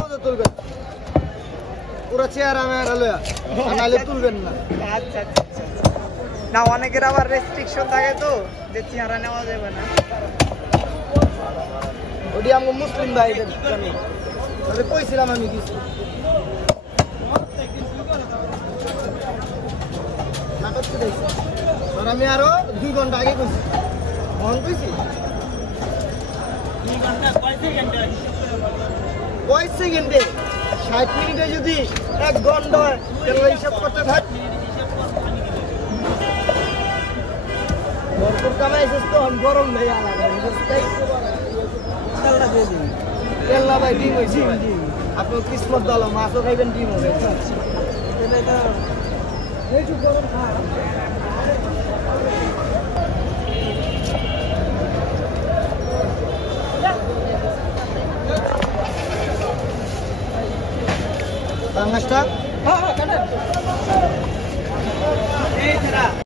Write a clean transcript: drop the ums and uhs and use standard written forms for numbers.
মতো তুলবেন পুরো চেয়ার আমার লয়া নালে তুলবেন না। আচ্ছা আচ্ছা আচ্ছা না অনেকের আবার রেস্ট্রিকশন থাকে তো যে চেহারা নেওয়া যাবে না। ওটি আমি মুসলিম ভাইদের জানি তাহলে কইছিলাম আমি কিছু নাটক তো দেখছি আর আমি আরো 2 ঘন্টা আগে কইছি মন কইছি 2 ঘন্টা কয় সেকেন্ডে 60 মিনিটে যদি 1 ঘন্টা হয় তাহলে হিসাব করতে থাক ভরপুর কামাইছিস তো গরম নেই আলাদা তেলটা দিয়ে দিন তেলটা ভাই ডিম হয়েছে আপনার কিসমত দালো মাছও খাইবেন ডিম হবে গরম খা মাছটা